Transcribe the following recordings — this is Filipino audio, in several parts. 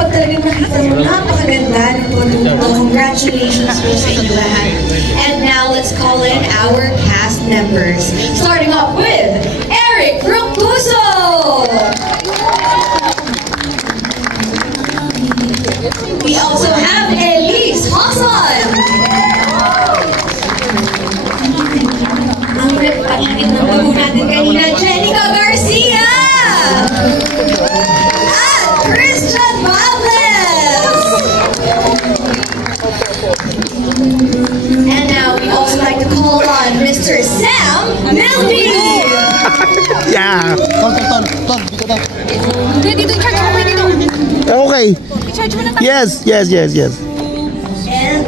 kapag talagang nakita mo, napakaganda ng produkto. Congratulations po sa inyo lahat. And now, let's call in our cast members. Starting off with Eric Rocuso! We also have Elise Hassan! Ang repatid ng bago natin kanina, Jenica Garcia! At Christian Valdez! And now we also like to call on Mr. Sam Melby! Yeah! Ton, dito na. Dito, charge mo dito. Okay. I-charge mo na tayo. Yes. And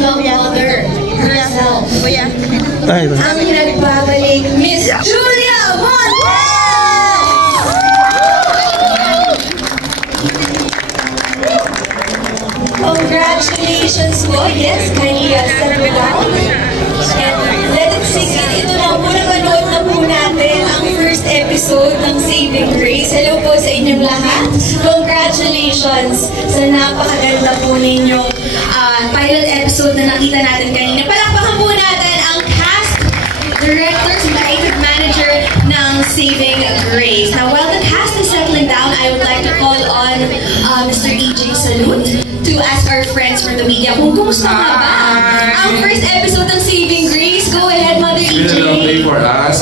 the mother herself. Ay, Ang nagbabalik, Miss Julia Montes! Congratulations po. Yes, kindly settle down. And let it sink in. Ito na po, napanood na po natin ang first episode ng Saving Grace. Hello po sa inyong lahat. Congratulations sa napakaganda po ninyong pilot episode na nakita natin kanina. Palakpakan po natin ang cast, directors, and creative manager ng Saving Grace. Now, while the cast is settling down, I would like to call on Mr. EJ Salute to ask our friends from the media kung kumusta nga ba ang first episode ng Saving Grace. Go ahead, Mother EJ. It's been a long day for us.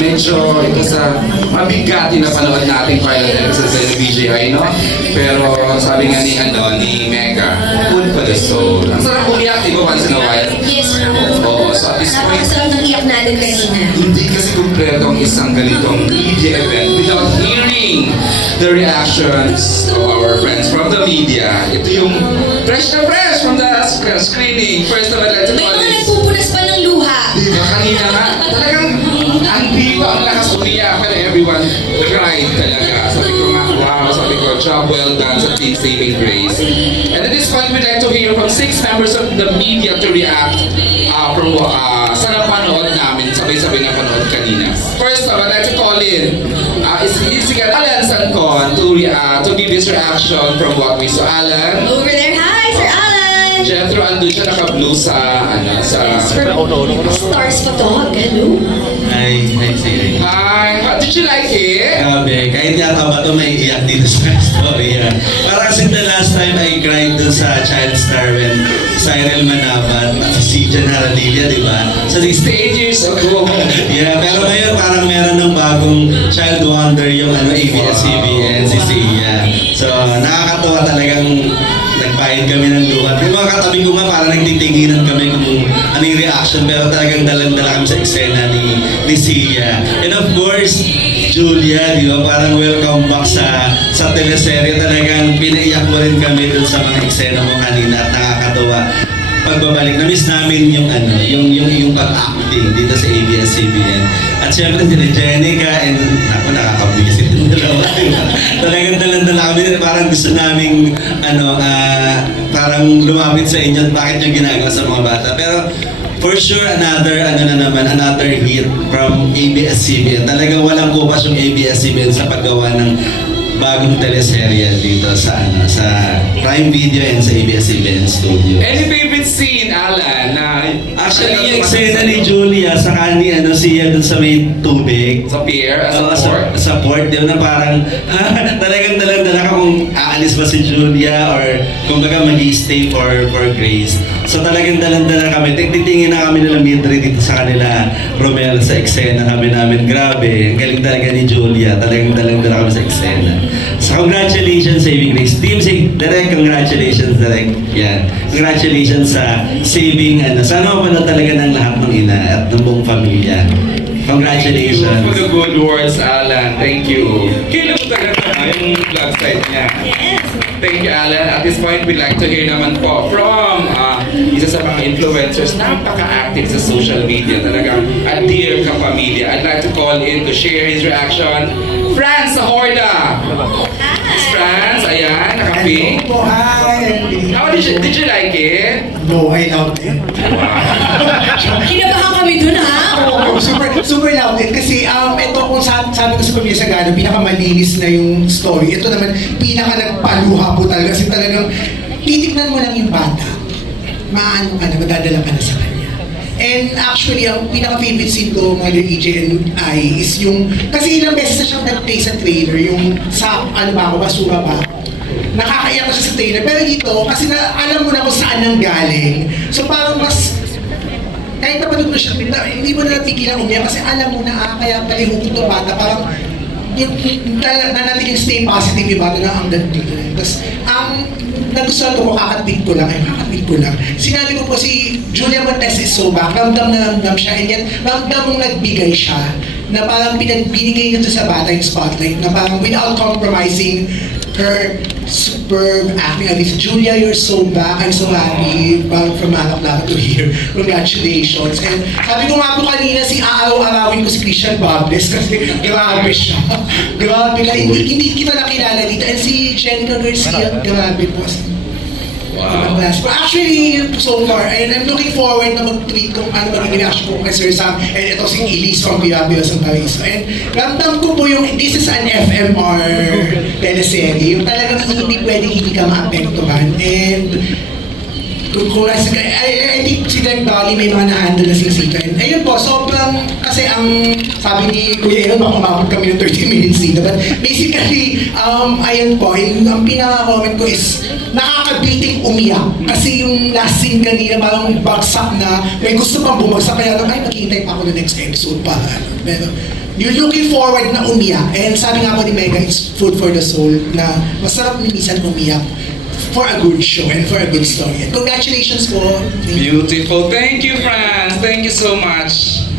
Medyo ito sa mabigat yung napanood natin pilot episode sa BGI, no? Pero sabi nga ni Mega, food for the soul. Ang sarap umiyak, di ba, once in a while? Yes, Oo, so at this point, napakasarap ng iyak natin kanina. hindi kasi kumpleto ang isang ganitong media event without hearing the reactions of our friends from the media. Ito yung fresh na fresh from the screening. First of all, let's May mga nagpupunas pa ng luha. diba, kanina nga, talagang ang dito ang lakas umiyak, pero everyone cried talaga. Sabi ko nga, wow, sabi ko, job well done sa Team Saving Grace. And at this point, we'd like to hear from 6 members of the media to react from sa napanood namin, sabay-sabay na panood kanina. First of all, I'd like to call in si Alan Sancon to give his reaction from what we saw. Alan? Over there, hi, Sir Alan! Jethro, andun siya naka-blue sa Stars Photog, hello? Hi, Siri. Hi! Did you like it? Grabe, kahit yata ba ito may iyak dito sa story. Parang kasi the last time I cried dun sa Child Star when Cyril Manabat at si Janara Lilia, di ba? Sa 68 years ago. Yeah, pero ngayon parang meron ng bagong child wonder yung ABS-CBN, si Sia. So, nakakatuwa talagang nagbayad kami ng luha. Yung mga katabi ko nga parang nagtitinginan kami kung ano yung reaction, pero talagang dalang-dala kami sa eksena ni Sia. And of course, Julia, di ba? Parang welcome back sa teleserye. Talagang pinaiyak mo rin kami dun sa mga eksena mo kanina at nakakatuwa. Pagbabalik, na-miss namin yung pag-acting dito sa ABS-CBN. At syempre sila Jenica and ako nakakabisit yung dalawa. Talagang dalang-dala kami, parang gusto naming parang lumapit sa inyo at bakit yung ginagawa sa mga bata. Pero for sure, another hit from ABS-CBN. Talagang walang kupas yung ABS-CBN sa paggawa ng bagong teleserye dito sa Prime Video and sa ABS-CBN Studio. Any favorite scene, Alan? Actually, yung eksena ni Julia sa siya dun sa may tubig. Sa pier, as a port? Sa port, yun na parang talagang dalang-dala ka kung aalis ba si Julia or kumbaga mag-i-stay for Grace. So talagang dalang-dala kami. Titingin na kami nila Midri dito sa kanila Romel sa eksena kami namin. Grabe, galing talaga ni Julia. Talagang dalang-dala kami sa eksena. So congratulations Saving Grace. Team Direk, congratulations Direk. Yan. Congratulations sa saving sana mapanood talaga ng lahat ng ina at ng buong pamilya. Congratulations. Thank you for the good words, Alan. Thank you. Kailan mo talaga yung vlog side niya? Yes. Thank you, Alan. At this point, we'd like to hear naman po from isa sa mga influencers, napaka-active sa social media. Talagang a dear kapamilya. I'd like to call in to share his reaction. Franz Horda! Franz, ayan, naka-pink. Oh, hi! How did you like it? No, I loved it. Kinabahan kami dun, ha? Oh, super loved it. Kasi ito kung sabi ko sa Pamilya Sagana, pinakamalinis na yung story. Ito naman, pinaka nagpaluha po talaga. Kasi talagang, titignan mo lang yung bata, maano ka na, madadala ka na sa kanya. And actually, ang pinaka-favorite scene ko, mga EJ and I, is yung, kasi ilang beses na siyang nag-play sa trailer, yung sa, ano ba ako, basura ba? Nakakaiyak na siya sa trailer. Pero dito, kasi alam mo na kung saan nang galing. So parang mas, kahit napanood mo siya, hindi mo na napigilan umiyak kasi alam mo na, kaya pala yung hugot ng bata, parang, nanatiling stay positive yung bata na ang ganito. Tapos, nagustuhan ko, kakatbig ko lang. Sinabi ko po si Julia Montes is so back, ramdam na ramdam siya, and yet ramdam mong nagbigay siya, na parang binigay nito sa bata yung spotlight, na parang without compromising her superb acting. Julia, you're so back. I'm so happy. From Malak to here. Congratulations. And sabi ko nga po kanina, aaraw-arawin ko si Christian Bables kasi grabe siya. Grabe ka. Hindi kita nakilala dito. And si Jenica Garcia, grabe po. Wow. But actually, so far, and I'm looking forward na mag-tweet kung ano magiging reaction ko kay Sir Sam, and ito si Elise from Pirapira sa Paris. And ramdam ko po yung, this is an FMR teleserye, yung talagang hindi pwedeng hindi ka maapektuhan. And I think si Greg Bali may mga na-handle na sinisita. And ayun po, sobrang, kasi ang sabi ni Kuya Aaron, baka umabot kami ng 30 minutes dito. But basically, ayun po, ang pinaka-comment ko is, nakakabiting umiyak. Kasi yung last scene kanina, parang bagsak na, may gusto pang bumagsak, kaya ay, maghihintay pa ako ng next episode para. Pero, you're looking forward na umiyak. And sabi nga po ni Mega, it's food for the soul, na masarap ni minsan umiyak for a good show and for a good story. And congratulations po. Beautiful. Thank you, Franz. Thank you so much.